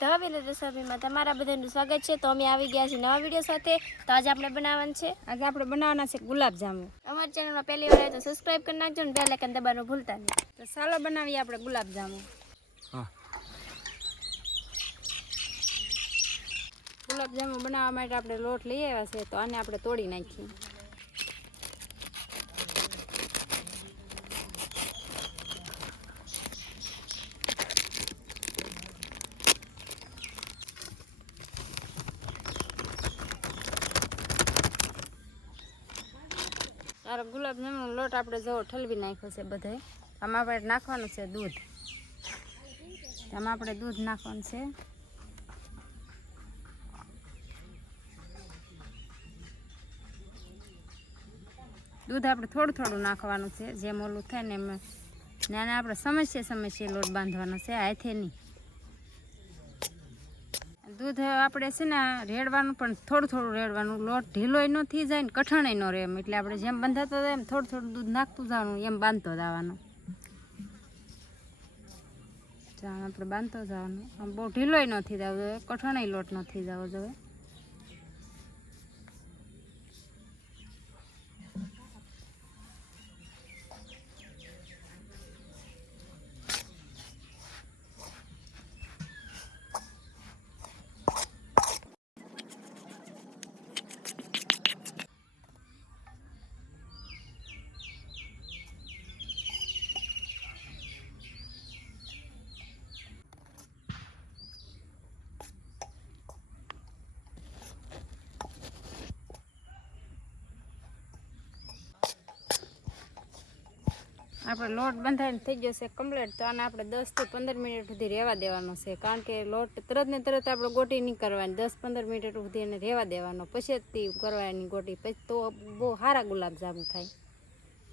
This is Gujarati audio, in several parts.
તો હવેલી રેસીપીમાં તમારા બધાનું સ્વાગત છે। તો અમે આવી ગયા છીએ નવા વિડીયો સાથે। તો આજે આપણે બનાવવાના છે ગુલાબજાંબુ। અમારી ચેનલમાં પહેલી વાર આવે તો સબસ્ક્રાઇબ કરી નાખજો અને બેલ આઇકન દબાવવાનું ભૂલતા નહીં। તો ચાલો બનાવીએ આપણે ગુલાબજાંબુ। ગુલાબજાંબુ બનાવવા માટે આપણે લોટ લઈ આવ્યા છે, તો આને આપણે તોડી નાખીએ। તારો ગુલાબજાંબુનો લોટ આપણે જો ઠલવી નાખ્યો છે બધે। આમાં આપણે નાખવાનું છે દૂધ। આમાં આપણે દૂધ નાખવાનું છે। દૂધ આપણે થોડું થોડું નાખવાનું છે, જેમ ઓલું થાય ને એમ। નાને આપણે સમસ્યા લોટ બાંધવાનો છે, હાથે નહીં। દૂધ આપણે છે ને રેડવાનું, પણ થોડું થોડું રેડવાનું। લોટ ઢીલોય ન થઈ જાય ને કઠણાય ન રહે એમ। એટલે આપણે જેમ બંધાતો જાય એમ થોડું થોડું દૂધ નાખતું જવાનું, એમ બાંધતો જવાનું। ચાલ આપણે બાંધતો જવાનું। આમ બહુ ઢીલોય ન થઈ જવો જોઈએ, કઠણાય લોટ ન થઈ જવો જોઈએ। આપણે લોટ બંધાઈને થઈ ગયો છે કમ્પ્લીટ। તો આને આપણે 10 થી 15 મિનિટ સુધી રહેવા દેવાનો છે, કારણ કે લોટ તરત ને તરત આપણે ગોટી નહીં કરવાની। 10-15 મિનિટ સુધી એને રહેવા દેવાનો, પછી જ કરવાની ગોટી, પછી તો બહુ સારા ગુલાબજાંબુ થાય।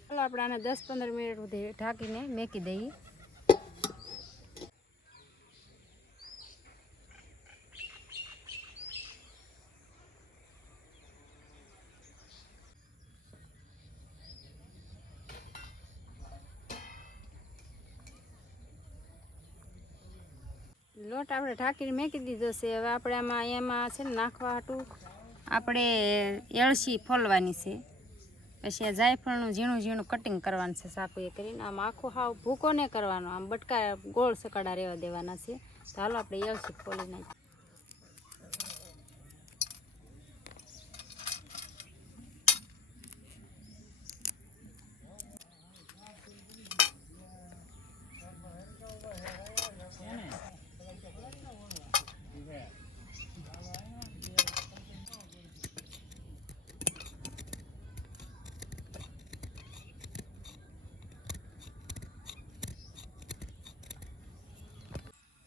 ચાલો આપણે આને 10-15 મિનિટ સુધી ઢાંકીને મેકી દઈએ। લોટ આપણે ઢાંકીને મેકી દીધો છે। હવે આપણે એમાં છે ને નાખવા હાટું આપણે એળસી ફોલવાની છે, પછી આ જાયફળનું ઝીણું ઝીણું કટિંગ કરવાનું છે સાકુએ કરીને। આમ આખું હાવ ભૂકો નહીં કરવાનો, આમ બટકા ગોળ સકડા રહેવા દેવાના છે। તો હાલો આપણે એળસી ફોલી નાખીએ।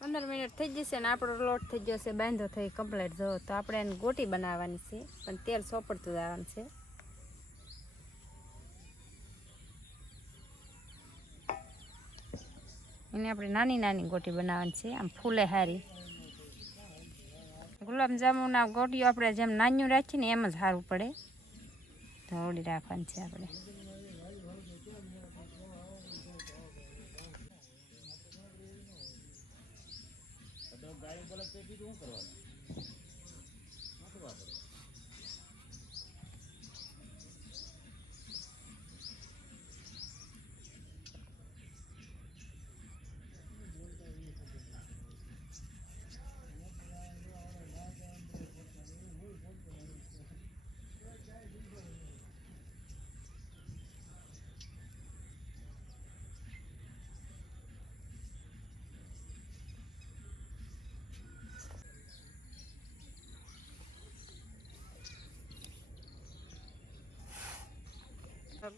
પંદર મિનિટ થઈ જશે ને આપણો લોટ થઈ ગયો છે બાંધો થઈ કમ્પ્લીટ। જો તો આપણે એને ગોટી બનાવવાની છે, પણ તેલ સોપડતું જવાનું છે। એને આપણે નાની નાની ગોટી બનાવવાની છે, આમ ફૂલે હારી। ગુલાબજાંબુના ગોટીઓ આપણે જેમ નાનું રાખીએ ને એમ જ સારું પડે। ધોળી રાખવાની છે આપણે।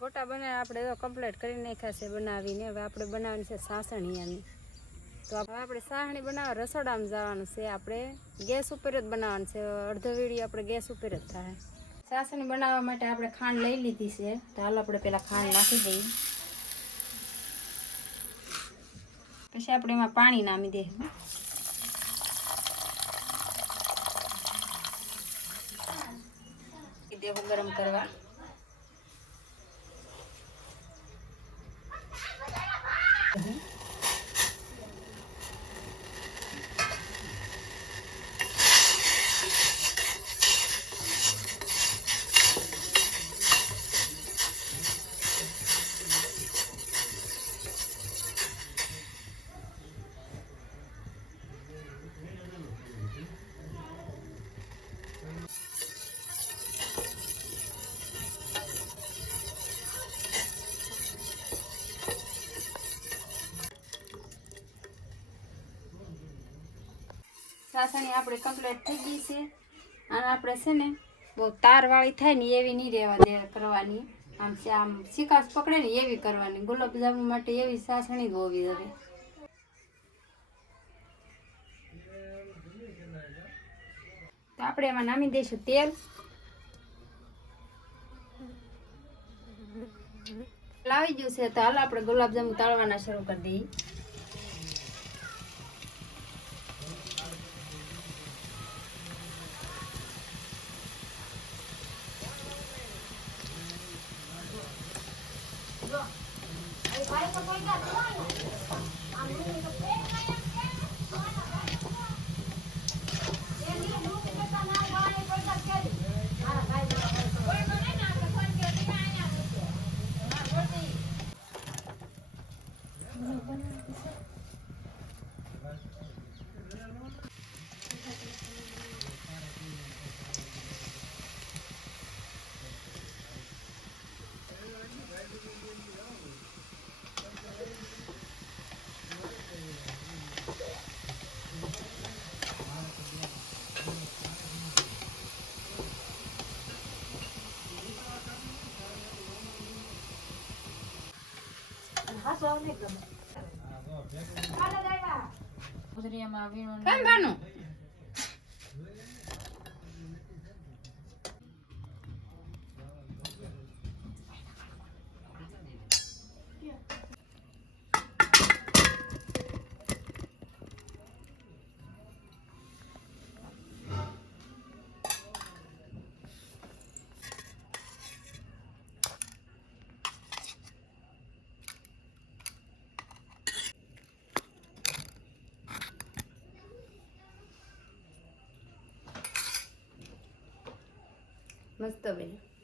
ગોટા બનાવી આપણે તો કમ્પ્લીટ કરી નાખ્યા છે બનાવીને। હવે આપણે બનાવવાની છે સાસણીયાની। તો આપણે સાસણી બનાવવા રસોડામાં જવાનું છે। આપણે ગેસ ઉપર જ બનાવવાનું છે, અડધો વીડિયો આપણે ગેસ ઉપર જ થાય। સાસણી બનાવવા માટે આપણે ખાંડ લઈ લીધી છે, તો હાલો આપણે પહેલાં ખાંડ નાખી દઈએ। પછી આપણે એમાં પાણી નાખી દઈએ। દેવું ગરમ કરવા। સાસણી આપણી કમ્પ્લીટ થઈ ગઈ છે અને આપણે છે ને બહુ તારવાળી થાય ને એવી નહીં રહેવા દે કરવાની, આમ શિકાસ પકડે ને એવી કરવાની. ગુલાબજાંબુ માટે એવી સાસણી જ હોવી જોઈએ. તો આપણે એમાં નામી દઈશું તેલ. લાવી ગયું છે તો હાલ આપણે ગુલાબજાંબુ તળવાના શરૂ કરી દઈએ. કેમ બાનું? મસ્ત બન્યું.